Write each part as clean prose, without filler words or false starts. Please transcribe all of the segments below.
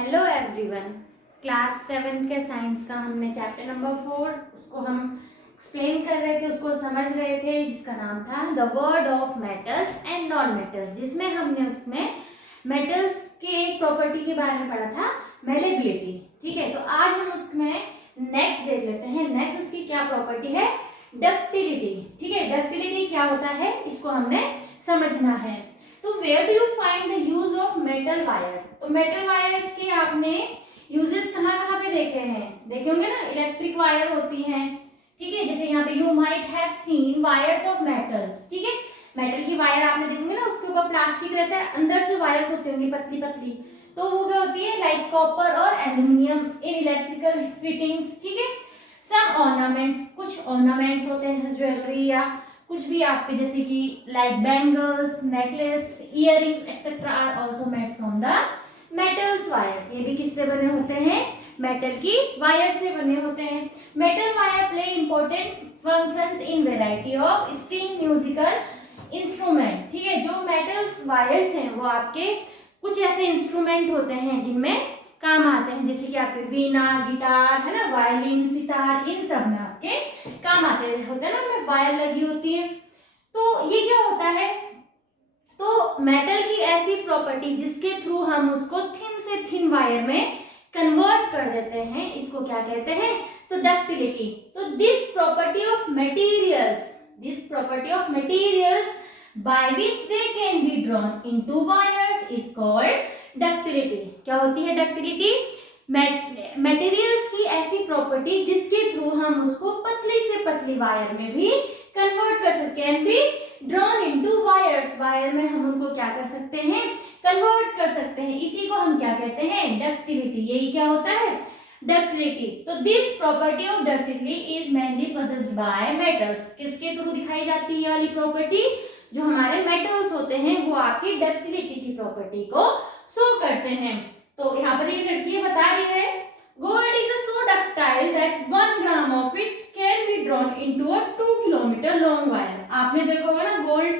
Hello everyone. Class 7 के science का हमने चैप्टर नंबर 4 उसको हम एक्सप्लेन कर रहे थे, उसको समझ रहे थे, जिसका नाम था the word of metals and non metals, जिसमें हमने उसमें मेटल्स के एक प्रॉपर्टी के बारे में पढ़ा था, मेलेबिलिटी। ठीक है, तो आज हम उसमें नेक्स्ट देख लेते हैं। नेक्स्ट उसकी क्या प्रॉपर्टी है? डक्टिलिटी। ठीक है, डक्टिलिटी क्या होता है इसको हमने समझना है। तो where do you find the use of metal wires? तो मेटल वायर्स के आपने यूजेस कहाँ कहाँ पे देखे हैं? देखे होंगे ना, इलेक्ट्रिक वायर होती हैं। ठीक है, जैसे यहाँ पे you might have seen wires of metals. ठीक है, मेटल की वायर आपने देखोगे ना, उसके ऊपर प्लास्टिक रहता है, अंदर से वायर्स होती होंगी पतली पतली, तो वो क्या होती है? लाइक कॉपर और एल्यूमिनियम इन इलेक्ट्रिकल फिटिंग्स। ठीक है, सम ऑर्नामेंट्स, कुछ ऑर्नामेंट्स होते हैं जैसे ज्वेलरी या कुछ भी आपके, जैसे कि like bangles, necklace, earring etcetera are also made from the metals wires. ये भी किससे बने होते हैं? मेटल की वायर से बने होते हैं। Metal wire play important functions in variety of string musical instrument. ठीक है, जो मेटल्स वायर्स हैं वो आपके कुछ ऐसे इंस्ट्रूमेंट होते हैं जिनमें काम आते हैं, जैसे कि आपके वीणा, गिटार है ना, वायलिन, सितार, इन सब में आपके काम आते होते हैं ना, उनमें वायर लगी होती है। तो ये क्या होता है? तो मेटल की ऐसी प्रॉपर्टी जिसके थ्रू हम उसको थिन से थिन वायर में कन्वर्ट कर देते हैं, इसको क्या कहते हैं? तो डक्टिलिटी। तो this property of materials by which they can be drawn into wires is called ductility। क्या होती है डक्टिलिटी? मटेरियल्स की ऐसी प्रॉपर्टी जिसके थ्रू हम उसको पतली से पतली वायर में भी कन्वर्ट कर सकते हैं, be drawn into wires. Wire में हम उनको क्या कर सकते हैं? कन्वर्ट कर सकते हैं। इसी को हम क्या कहते हैं? डक्टिलिटी। यही क्या होता है? डक्टिलिटी। तो this property of ductility is mainly possessed by metals. किसके थ्रू दिखाई जाती है ये वाली प्रॉपर्टी? जो हमारे मेटल्स होते हैं वो आपकी डक्टिलिटी की प्रॉपर्टी को शो करते हैं। तो यहाँ पर ये लड़की बता रही है, gold is so ductile that 1 gram of it can be drawn into a 2 kilometre long wire. आपने देखा होगा ना, गोल्ड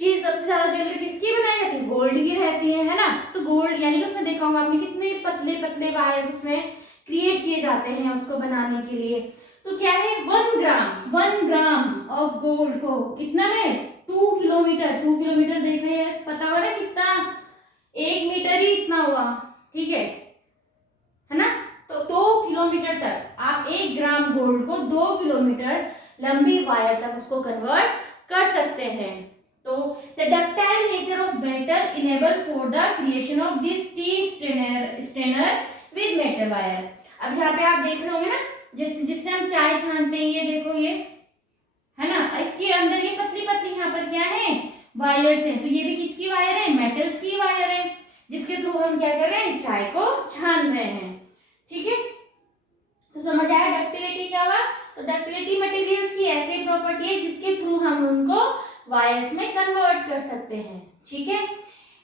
की सबसे ज्यादा ज्वेलरी किसकी बनाई जाती है? गोल्ड की रहती है ना। तो गोल्ड यानी कि उसमें देखा होगा आपने कितने पतले पतले वायर्स उसमें क्रिएट किए जाते हैं उसको बनाने के लिए। तो क्या है? 1 ग्राम ऑफ गोल्ड को कितना में? 2 किलोमीटर। 2 किलोमीटर देख रहे हैं, पता होगा ना कितना? 1 मीटर ही इतना हुआ। ठीक है ना। तो 2 किलोमीटर तक आप 1 ग्राम गोल्ड को 2 किलोमीटर लंबी वायर तक उसको कन्वर्ट कर सकते हैं। तो the ductile nature of metal enable for the creation of this T strainer with metal wire. अब यहाँ पे आप देख रहे होंगे ना, जिससे हम चाय छानते हैं, ये देखो ये है ना, इसके अंदर ये पतली पतली यहाँ पर क्या है? वायर्स हैं। तो ये भी किसकी वायर है? मेटल्स की वायर है, जिसके थ्रू हम क्या कर रहे हैं? चाय को छान रहे हैं। ठीक है, तो समझ आया डक्टिलिटी क्या हुआ? तो डक्टिलिटी मटेरियल्स की ऐसी प्रॉपर्टी है जिसके थ्रू हम उनको वायर्स में कन्वर्ट कर सकते हैं। ठीक है,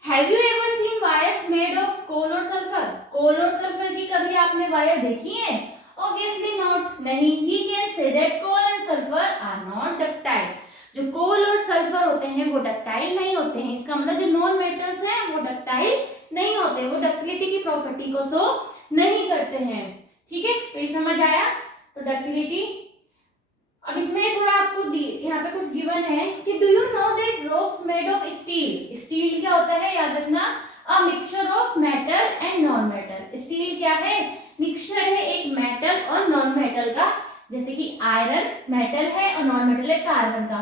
have you ever seen wires made of coal और सल्फर? कोल और सल्फर की कभी आपने वायर देखी है? Obviously not. नहीं, we can say that coal and sulphur are not ductile. जो कोल और सल्फर होते हैं वो डक्टाइल नहीं होते हैं। इसका मतलब जो नॉन मेटल्स हैं वो डक्टाइल नहीं होते, वो डक्टिलिटी की प्रॉपर्टी को शो नहीं करते हैं। ठीक है, तो ये समझ आया? तो डक्टिलिटी। अब इसमें थोड़ा आपको यहाँ पे कुछ गिवन है कि do you know that rocks made of steel? Steel क्या होता है? याद रखना, a mixture of metal and non metal. Steel क्या है? मिक्सचर है एक मेटल और नॉन मेटल का, जैसे कि आयरन मेटल है और नॉन मेटल है कार्बन का।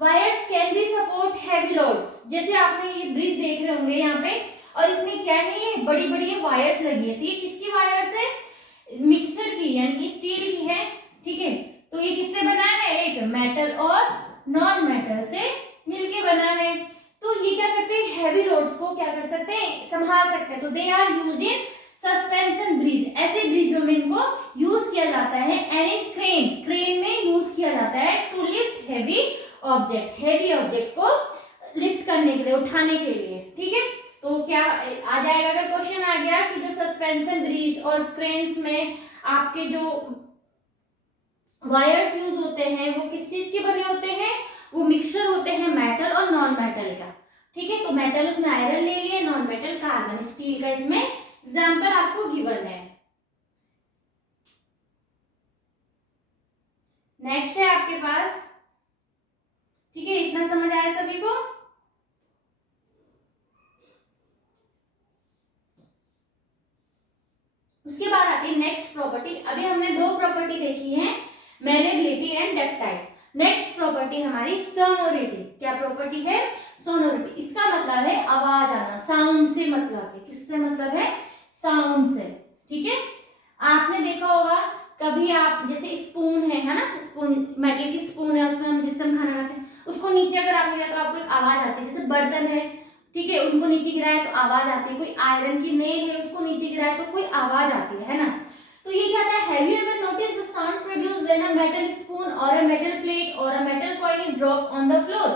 Wires can be support heavy loads. जैसे आपने ये ब्रिज देख रहे होंगे यहाँ पे, और इसमें क्या है? ये बड़ी बड़ी वायर्स लगी है। तो ये किसकी वायर्स है? मिक्सचर की, यानी कि स्टील की है। ठीक है, तो ये किससे बना है? एक मेटल और नॉन मेटल से मिलके बना है। तो ये क्या करते हैं? हैवी लोड्स को क्या कर सकते हैं? संभाल सकते हैं। तो they are used in suspension bridge. ऐसे ब्रिजों में इनको यूज किया जाता है। एंड इन क्रेन में यूज किया जाता है to lift heavy object. Heavy object को लिफ्ट करने के लिए, उठाने के लिए। ठीक है, तो क्या आ जाएगा? अगर क्वेश्चन आ गया कि जो सस्पेंशन ब्रिज और क्रेन्स में आपके जो वायर्स यूज होते हैं वो किस चीज के बने होते हैं? वो मिक्सचर होते हैं मेटल और नॉन मेटल का। ठीक है, तो मेटल उसमें आयरन ले लिए, नॉन मेटल कार्बन, स्टील का इसमें एग्जाम्पल आपको गिवन है। नेक्स्ट है आपके पास, ठीक है, इतना समझ आया सभी को? उसके बाद आती है नेक्स्ट प्रॉपर्टी। अभी हमने दो प्रॉपर्टी देखी है, malleability and ductile. Next property हमारी सोनोरिटी। क्या प्रॉपर्टी है? सोनोरिटी। इसका मतलब है आवाज आना, साउंड से मतलब है। किससे मतलब है? साउंड से। ठीक है, आपने देखा होगा कभी आप जैसे स्पून है ना, स्पून मेटल की स्पून है, उसमें हम जिससे हम खाना खाते हैं, उसको नीचे अगर आपने गिराया तो आपको एक आवाज आती है। जैसे बर्तन है, ठीक है, उनको नीचे गिराया तो आवाज आती है। कोई आयरन की नेल है, उसको नीचे गिराया तो कोई आवाज आती है ना। तो ये क्या था? Have you ever notice the sound produced when a metal spoon or a metal plate or a metal coin is dropped on the floor?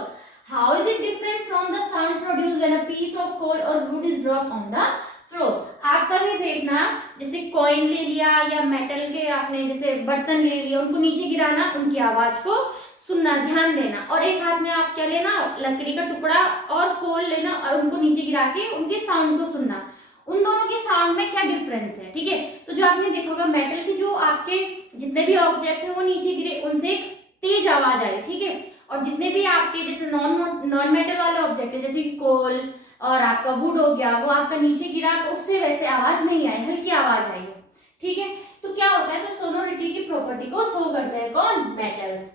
How is it different from the sound produced when a piece of coal or wood is dropped on the floor? आप कभी देखना, जैसे coin ले लिया या metal के आपने जैसे बर्तन ले लिया, उनको नीचे गिराना, उनकी आवाज को सुनना, ध्यान देना, और एक हाथ में आप क्या लेना, लकड़ी का टुकड़ा और कोल लेना और उनको नीचे गिरा के उनके साउंड को सुनना। उन दोनों के साउंड में क्या डिफरेंस है? ठीक है, तो जो आपने देखा होगा मेटल के जो आपके जितने भी ऑब्जेक्ट है वो नीचे गिरे, उनसे एक तेज आवाज आई, ठीक है, और जितने भी आपके जैसे नॉन मेटल वाले ऑब्जेक्ट है जैसे कोल और आपका वुड हो गया, वो आपका नीचे गिरा तो उससे वैसे आवाज नहीं आई, हल्की आवाज आई है। ठीक है, तो क्या होता है, तो सोनोरिटी की प्रॉपर्टी को शो करते हैं कौन? मेटल्स।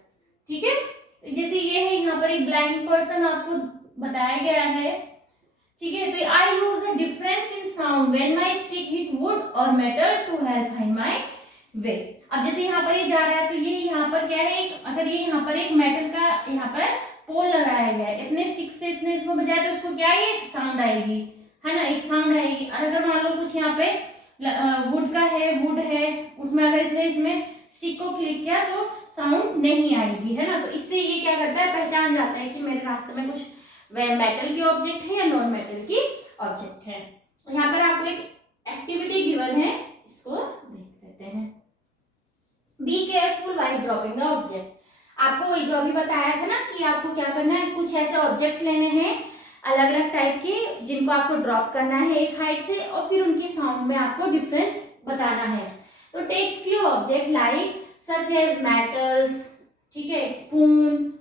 ठीक है, जैसे ये है, यहाँ पर एक ब्लाइंड पर्सन आपको बताया गया है। ठीक है, तो I use the difference in sound when my stick hit wood or metal to help find my way. अब जैसे यहाँ पर ये जा रहा है, तो ये यहाँ पर क्या है, अगर ये यहाँ पर एक मेटल का यहाँ पर पोल लगाया गया है, इतने स्टिक से इसने इसको बजाया तो उसको क्या है, एक साउंड आएगी, है ना, एक साउंड आएगी। और अगर मान लो कुछ यहाँ पे वुड का है, वुड है, उसमें अगर इसने इसमें स्टिक को क्लिक किया तो साउंड नहीं आएगी, है ना। तो इससे ये क्या करता है, पहचान जाता है कि मेरे रास्ते में कुछ मेटल की ऑब्जेक्ट है या नॉन मेटल की ऑब्जेक्ट है। यहाँ पर आपको एक एक्टिविटी गिवन है, इसको देख लेते हैं। Be careful while dropping the object. आपको वही जो अभी बताया था ना कि आपको क्या करना है, कुछ ऐसे ऑब्जेक्ट लेने हैं अलग अलग टाइप के, जिनको आपको ड्रॉप करना है एक हाइट से, और फिर उनकी साउंड में आपको डिफरेंस बताना है। तो take few object like such as metals, ठीक है, स्पून,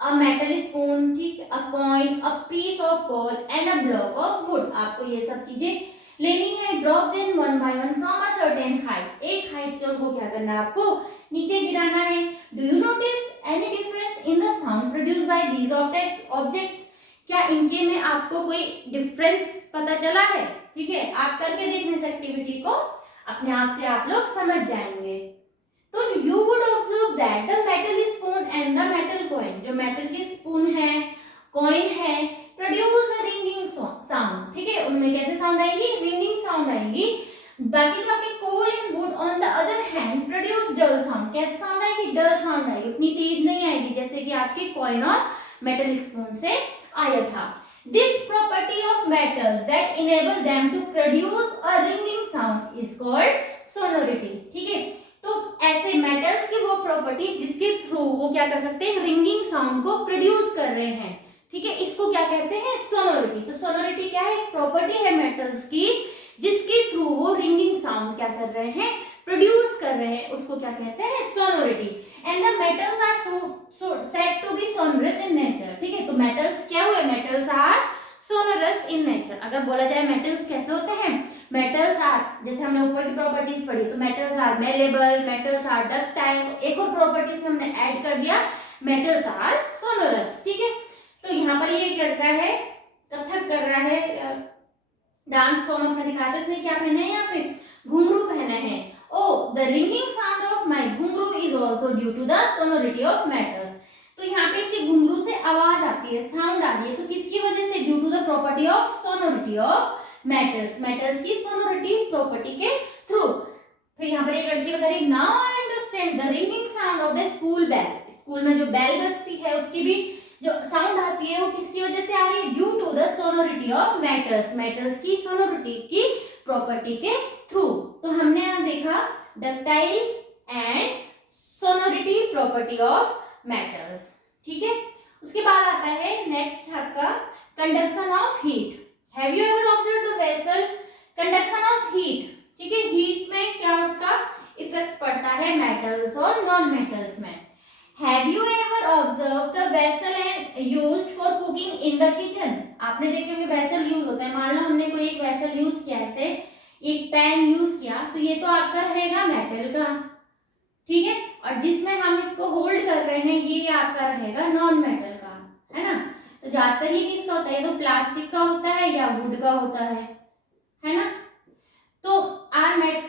अ मेटल स्पून, ठीक, a coin, a piece of coal and a block of wood. आपको ये सब चीजें लेनी है। Drop them one by one from a certain height. एक हाइट से उनको क्या करना है, आपको नीचे गिराना है। Do you notice any difference in the sound produced by these objects? क्या इनके में आपको कोई डिफरेंस पता चला है? ठीक है, आप करके देखने इस एक्टिविटी को, अपने आप से आप लोग समझ जाएंगे। तो you would observe that the metal spoon and the metal coin, जो मेटल की स्पून है, कॉइन है, प्रोड्यूस अ रिंगिंग साउंड। ठीक है, उनमें कैसे साउंड आएगी, रिंगिंग साउंड आएगी। बाकी जो आपके coal and wood on the other hand produce dull sound. कैसे साउंड आएगी, डल साउंड आएगी, उतनी तेज नहीं आएगी जैसे कि आपके कॉइन और मेटल स्पून से आया था। This property of metals that enable them to produce a ringing sound is called sonority। ठीक है, तो ऐसे मेटल्स की वो प्रॉपर्टी जिसके थ्रू वो क्या कर सकते हैं, रिंगिंग साउंड को प्रोड्यूस कर रहे हैं। ठीक है, इसको क्या कहते हैं, सोनोरिटी। तो सोनोरिटी क्या है, एक प्रॉपर्टी है मेटल्स की जिसके थ्रू वो रिंगिंग साउंड क्या कर रहे हैं, प्रोड्यूस कर रहे हैं, उसको क्या कहते हैं, sonority. And the metals are said to be sonorous in nature. ठीक है, तो मेटल्स क्या हुए, metals are sonorous in nature. अगर बोला जाए मेटल्स कैसे होते हैं, मेटल्स आर, जैसे हमने ऊपर की प्रॉपर्टीज पढ़ी, तो metals are malleable, metals are ductile, तो एक और प्रॉपर्टीज में हमने ऐड कर दिया, मेटल्स आर सोनरस। ठीक है, तो यहाँ पर ये एक लड़का है, कथक कर रहा है, डांस फॉर्म अपना दिखाया, तो इसने क्या पहना है, यहाँ पे घुंघरू पहना है। Oh the ringing sound of my ghungroo is also due to the sonority of metals. तो यहाँ पे इसके घुंघरू से आवाज आती है, साउंड आ रही है, तो किसकी वजह से, due to the property of sonority of metals, metals की सोनोरिटी प्रॉपर्टी के थ्रू। फिर यहाँ पर एक लड़की बता रही, now I understand the ringing sound of the school bell. School में जो बेल बजती है उसकी भी जो साउंड आती है वो किसकी वजह से आ रही है, due to the sonority of metals, metals की सोनोरिटी की प्रॉपर्टी के थ्रू। तो हमने यहाँ देखा ductile and sonority property of metals. ठीक है, उसके बाद आता है नेक्स्ट आपका conduction of heat. Have you ever observed the vessel conduction of है मेटल्स और नॉन मेटल्स में। Have you ever observe the vessel and used for cooking in the kitchen? आपने देखे होंगे वेसल यूज होता है। मान लो हमने कोई एक वेसल यूज किया, ऐसे एक पैन यूज किया, तो ये तो आपका रहेगा मेटल का, ठीक है, और जिसमें हम इसको होल्ड कर रहे हैं ये आपका रहेगा नॉन मेटल का, है ना। तो ज्यादातर ये किसका होता है? ये तो प्लास्टिक का होता है या वुड का होता है ना। तो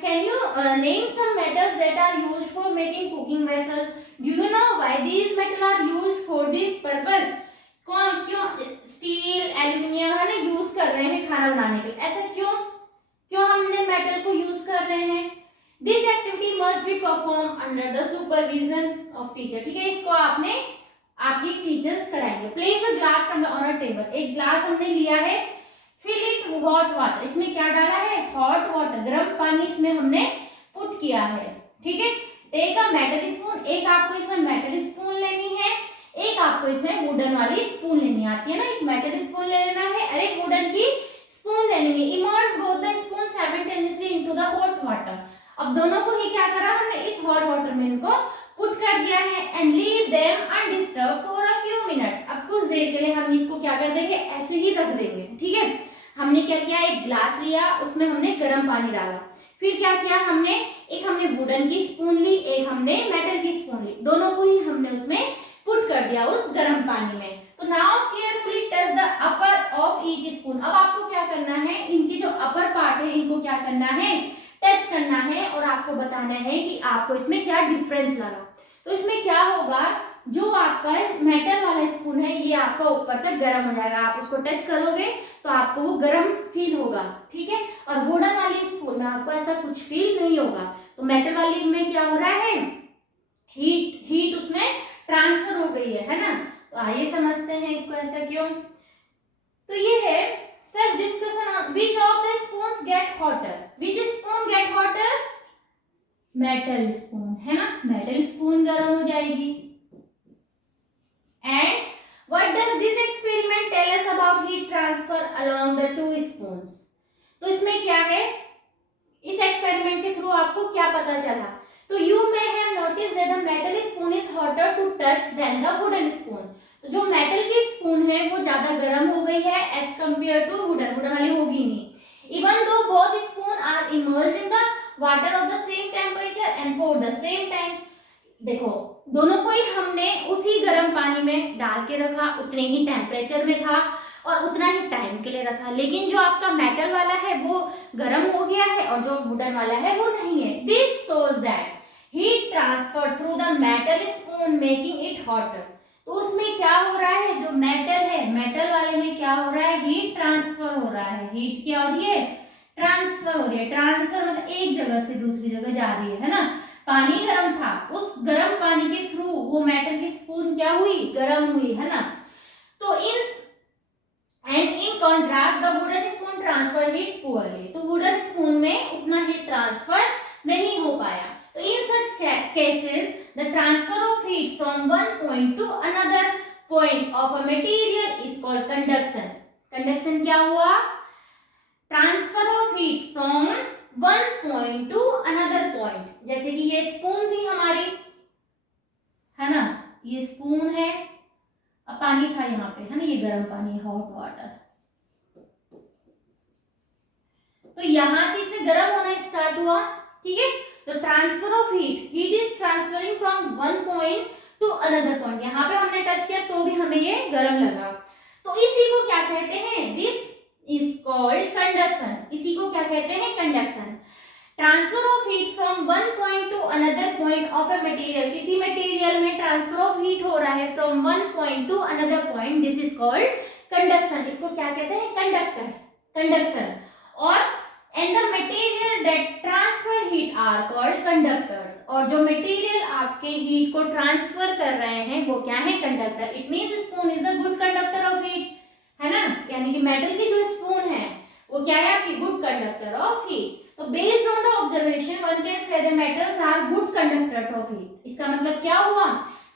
can you name some metals that are used for making cooking vessel? Do you know why these metals are used for this purpose? क्यों स्टील, एल्यूमिनियम है ना यूज कर रहे हैं खाना बनाने के लिए? ऐसा क्यों हमने मेटल को यूज कर रहे हैं? This activity must be perform under the supervision of teacher, ठीक है, इसको आपने आपके टीचर्स कराएंगे। Place a glass on a table, एक ग्लास हमने लिया है, फिल इट हॉट वाटर, इसमें क्या डाला है? हॉट वाटर, गर्म पानी इसमें हमने पुट किया है, ठीक है। टेक अ मेटल स्पून, एक आपको इसमें मेटल स्पून लेनी है, एक आपको इसमें वुडन वाली स्पून लेनी आती है ना, एक मेटल स्पून ले लेना है और एक वुडन की स्पून ले लेंगे। Emerge both the spoon simultaneously into the hot water, अब दोनों को ही क्या करा हमने? इस हॉट वाटर में इनको पुट कर दिया है and leave them undisturb for a few minutes. अब कुछ देर के लिए हम इसको क्या कर देंगे? ऐसे ही रख देंगे, ठीक है। हमने क्या किया? एक ग्लास लिया, उसमें हमने गर्म पानी डाला, फिर क्या किया हमने? एक हमने वुडन की स्पून ली, एक हमने मेटल की स्पून ली, दोनों को ही हमने उसमें पुट कर दिया उस गर्म पानी में। तो now carefully touch the upper of each spoon, अब आपको क्या करना है? इनकी जो अपर पार्ट है इनको क्या करना है? टच करना है और आपको बताना है कि आपको इसमें क्या डिफरेंस लगा। तो इसमें क्या होगा? जो आपका मेटल वाला स्पून है ये आपका ऊपर तक गर्म हो जाएगा, आप उसको टच करोगे तो आपको वो गर्म फील होगा, ठीक है। और वुडन वाली स्पून में आपको ऐसा कुछ फील नहीं होगा। तो मेटल वाली में क्या हो रहा है? हीट उसमें ट्रांसफर हो गई है ना। तो आइए समझते हैं इसको ऐसा क्यों। तो ये है such discussion on which of the spoons get hotter, which spoon get hotter? Metal spoon, है ना, मेटल स्पून गर्म हो जाएगी। And what does this experiment tell us about heat transfer along the two spoons? तो इसमें क्या है? इस एक्सपेरिमेंट के थ्रू आपको क्या पता चला? तो you may have notice that the metal spoon is hotter to touch than the wooden spoon. तो जो मेटल की स्पून है वो ज्यादा गर्म हो गई है as compare to wooden, wooden वाली होगी नहीं। Even though both spoon are immersed in the water of the same temperature and for the same time. देखो दोनों को ही हमने उसी गर्म पानी में डाल के रखा, उतने ही टेम्परेचर में था और उतना ही टाइम के लिए रखा, लेकिन जो आपका मेटल वाला है वो गर्म हो गया है और जो वुडन वाला है वो नहीं है। This shows that heat transfer through the metal spoon making it hotter. तो उसमें क्या हो रहा है? जो मेटल है, मेटल वाले में क्या हो रहा है? हीट ट्रांसफर हो रहा है। हीट क्या हो रही है? ट्रांसफर हो रही है। ट्रांसफर मतलब एक जगह से दूसरी जगह जा रही है ना। पानी गर्म था, उस गर्म पानी के थ्रू वो मेटल की स्पून क्या हुई? गर्म हुई, है ना। तो in contrast the wooden spoon transfer heat poorly. तो वुडन स्पून में उतना हीट ट्रांसफर नहीं हो पाया। तो in such cases the transfer of heat from one point to another point of a material is called conduction. Conduction क्या हुआ? Transfer of heat from one point to another point. जैसे कि ये spoon थी हमारी, है ना, ये स्पून है, अब पानी था यहाँ पे, है ना, ये गर्म पानी, हॉट वाटर। तो यहां से इसमें गर्म होना स्टार्ट हुआ, ठीक है। तो transfer of heat, heat is transferring from one point to another point. यहाँ पे हमने टच किया तो भी हमें ये गर्म लगा। तो इसी को क्या कहते हैं? This is called conduction. इसी को क्या कहते हैं? Conduction. Transfer of heat from one point to another point of a material, किसी मटेरियल में ट्रांसफर ऑफ हीट हो रहा है from one point to another point, this is called conduction. इसको क्या कहते हैं? Conductors, conduction. और and the material that transfer heat are called conductors. और जो मटेरियल आपके हीट को ट्रांसफर कर रहे हैं वो क्या है? Conductor. It means spoon is the good conductor of heat, है ना, यानी कि मेटल की जो स्पून है वो क्या है? आपकी गुड कंडक्टर ऑफ हीट। तो based on the observation one can say the metals are good conductors of heat. इसका मतलब क्या हुआ?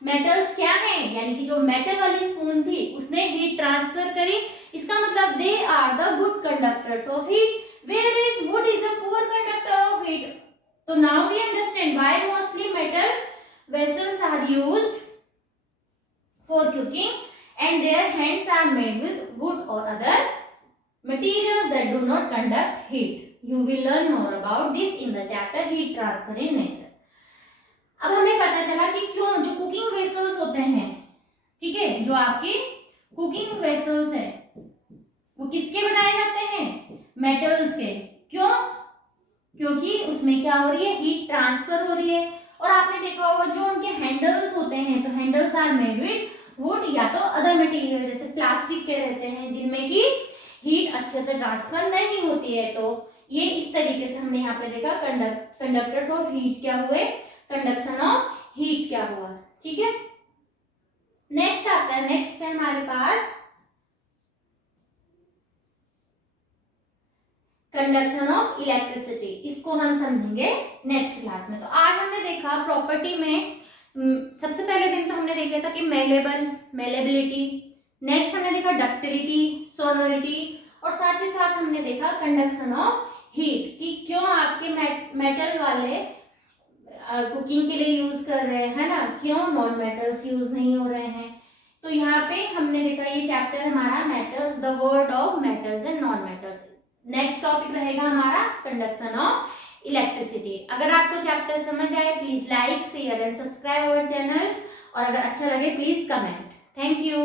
मेटल्स क्या है? यानी कि जो मेटल वाली स्पून थी उसने हीट ट्रांसफर करी, इसका मतलब they are the good conductors of heat, whereas wood is a poor conductor of heat. So now we understand understand why mostly metal vessels are used for cooking and their hands are made with wood or other materials that do not conduct heat. You will learn more about this in the chapter heat transfer in nature. अब हमें पता चला कि क्यों जो cooking vessels होते हैं, ठीक है, जो आपके कुकिंग वेसल्स है वो किसके बनाए जाते हैं? मेटल्स के। क्यों? क्योंकि उसमें क्या हो रही है? हीट ट्रांसफर हो रही है। और आपने देखा होगा जो उनके हैंडल्स होते हैं, तो handles are made with wood या तो अदर मटेरियल जैसे प्लास्टिक के रहते हैं जिनमें की हीट अच्छे से ट्रांसफर नहीं होती है। तो ये इस तरीके से हमने यहाँ पे देखा कंडक्टर्स ऑफ हीट क्या हुए, कंडक्शन ऑफ हीट क्या हुआ, ठीक है। नेक्स्ट आता है, नेक्स्ट है हमारे पास कंडक्शन ऑफ इलेक्ट्रिसिटी। इसको हम समझेंगे नेक्स्ट क्लास में। तो आज हमने देखा प्रॉपर्टी में सबसे पहले दिन तो हमने देख लिया था कि मेलेबिलिटी, नेक्स्ट हमने देखा डक्टिलिटी, सोनोरिटी, और साथ ही साथ हमने देखा कंडक्शन ऑफ हीट कि क्यों आपके मेटल वाले कुकिंग के लिए यूज कर रहे हैं ना, क्यों नॉन मेटल्स यूज नहीं हो रहे हैं। तो यहाँ पे हमने देखा ये चैप्टर हमारा metals, the word of metals and non metals. Next topic रहेगा हमारा कंडक्शन ऑफ इलेक्ट्रिसिटी। अगर आपको चैप्टर समझ आए please like, share and subscribe our channels, और अगर अच्छा लगे प्लीज कमेंट। Thank you.